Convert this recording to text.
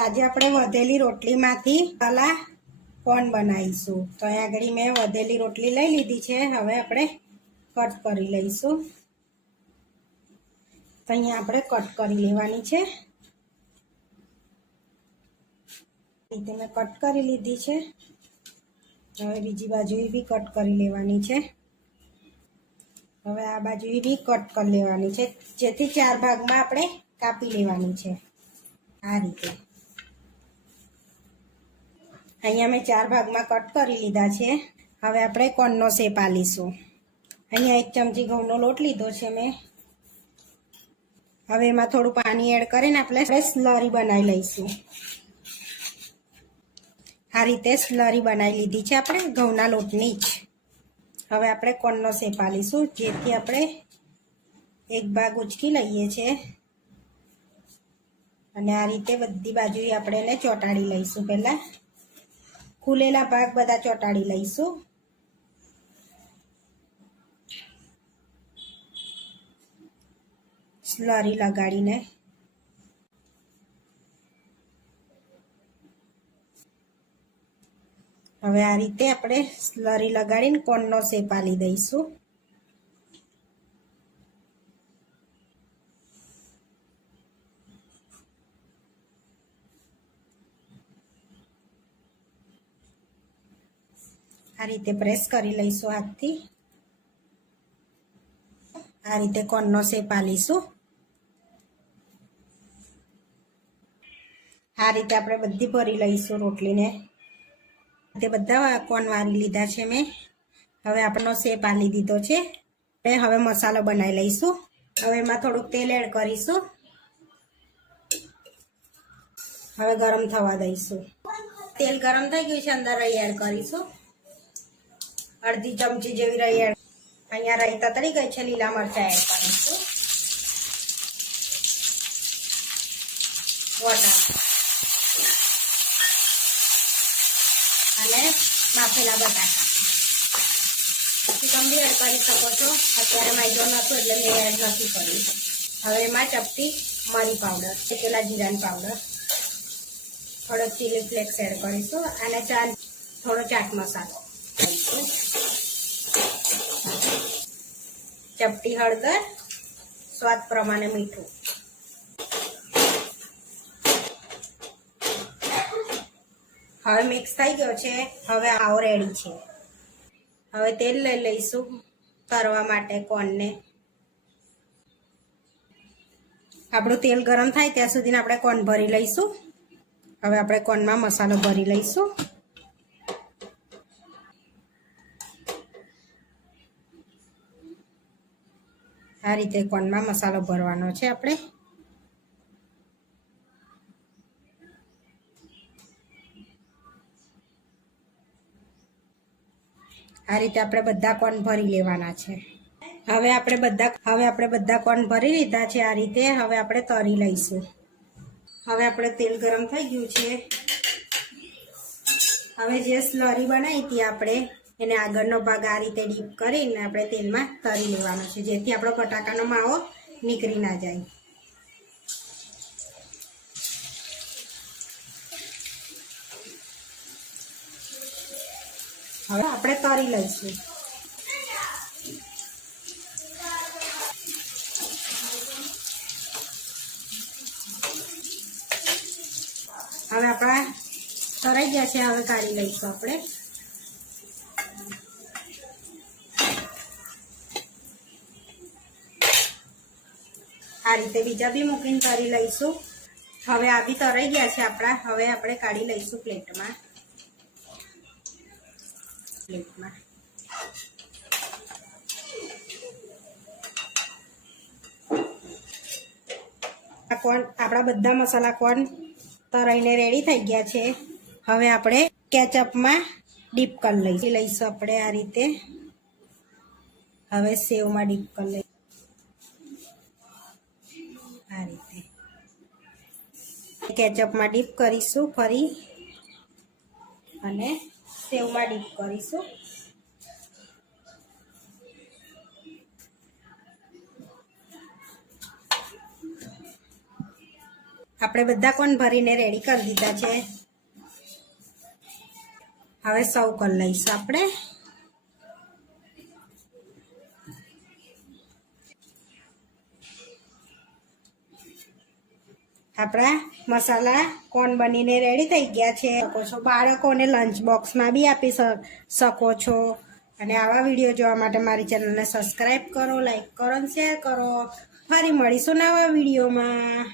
આજે આપણે વધેલી રોટલીમાંથી પેલા કોણ બનાવીશું. તો અહીં આગળ મેં વધેલી રોટલી લઈ લીધી છે. હવે આપણે કટ કરી લઈશું. તો અહીંયા આપણે કટ કરી લેવાની છે. રીતે મેં કટ કરી લીધી છે. હવે બીજી બાજુ બી કટ કરી લેવાની છે. હવે આ બાજુ બી કટ કરી લેવાની છે. જેથી ચાર ભાગમાં આપણે કાપી લેવાની છે. આ રીતે. અહીંયા મેં ચાર ભાગમાં કટ કરી લીધા છે. હવે આપણે કોનનો શેપ આલીશું. અહીંયા એક ચમચી ઘઉંનો લોટ લીધો છે મેં. હવે એમાં થોડું પાણી એડ કરીને આપણે સ્લરી બનાવી લઈશું. આ રીતે સ્લરી બનાવી લીધી છે આપણે ઘઉંના લોટની જ. હવે આપણે કોનનો શેપ આલીશું, જેથી આપણે એક ભાગ ઉચકી લઈએ છીએ અને આ રીતે બધી બાજુ આપણે એને ચોંટાડી લઈશું પહેલાં. ખુલેલા ભાગ બધા ચોંટાડી લઈશું. સ્લરી લગાડીને. હવે આ રીતે આપણે સ્લરી લગાડીને કોનનો શેપ આલી દઈશું. આ રીતે પ્રેસ કરી લઈશું હાથથી. આ રીતે કોનનો શેપ આલીશું. આ રીતે આપણે બધી ભરી લઈશું રોટલીને. તે બધા કોન વાળી લીધા છે મેં. હવે આપણનો શેપ આલી દીધો છે. આપણે હવે મસાલો બનાવી લઈશું. હવે એમાં થોડુંક તેલ એડ કરીશું. હવે ગરમ થવા દઈશું. તેલ ગરમ થઈ ગયું છે, અંદર એડ કરીશું. અડધી ચમચી જેવી રહી અહીંયા રાયતા તરી ગઈ છે, લીલા મરચાં એડ કરીશું. વટાણા. અને બાફેલા બટાકા. તમે એડ કરી શકો છો. અત્યારે માઇજો નતું એટલે મેં એડ નથી કર્યું હવે એમાં ચપટી મરી પાવડર શેકેલા જીરાની પાવડર. થોડો ચીલી ફ્લેક્સ એડ કરીશું અને ચાર થોડો ચાટ મસાલો. ચપટી હળદર, સ્વાદ પ્રમાણે મીઠું. હવે મિક્સ થઈ ગયો છે. હવે આવો રેડી છે. હવે તેલ લઈ લઈશું તરવા માટે કોનને. આપણું તેલ ગરમ થાય ત્યાં સુધી આપણે કોન ભરી લઈશું. હવે આપણે કોનમાં મસાલો ભરી લઈશું. આ રીતે કોનમાં મસાલો ભરવાનો છે આપણે. આ રીતે આપણે બધા કોન ભરી લેવાના છે. હવે આપણે બધા, હવે આપણે બધા કોન ભરી લીધા છે આ રીતે. હવે આપણે તરી લઈશું. હવે આપણે તેલ ગરમ થઈ ગયું છે. હવે જે સ્લરી બનાવી હતી આપણે એને આગળનો ભાગ આ રીતે ડીપ કરીને આપણે તેલમાં તરી લેવાનો છે, જેથી આપણો બટાકાનો માવો નીકળી ના જાય. હવે આપણે તરી લઈશું. હવે આપણા તરાઈ ગયા છે, હવે કાઢી લઈશું આપણે. આ રીતે બીજા બી મૂકીને તરી લઈશું. હવે આ બી તરાઈ ગયા છે આપણા. હવે આપણે કાઢી લઈશું પ્લેટમાં. પ્લેટમાં. કોણ આપણા બધા મસાલા કોર્ન તરાઈને રેડી થઈ ગયા છે. હવે આપણે કેચઅપમાં ડીપ કરી લઈશું. લઈશું આપણે આ રીતે. હવે સેવમાં ડીપ કરી લઈ આ રીતે કેચઅપમાં ડીપ કરીશું ફરી. અને સેવમાં ડીપ કરીશું. આપણે બધા કોણ ભરીને રેડી કરી દીધા છે? હવે સૌ કરી લઈશું આપણે? આપણા મસાલા કોણ બનીને રેડી થઈ ગયા છે. શકો છો. બાળકોને લંચ બોક્સમાં બી આપી શકો છો. અને આવા વીડિયો જોવા માટે મારી ચેનલને સબસ્ક્રાઈબ કરો લાઈક કરો અને શેર કરો. ફરી મળીશું નવા વિડીયોમાં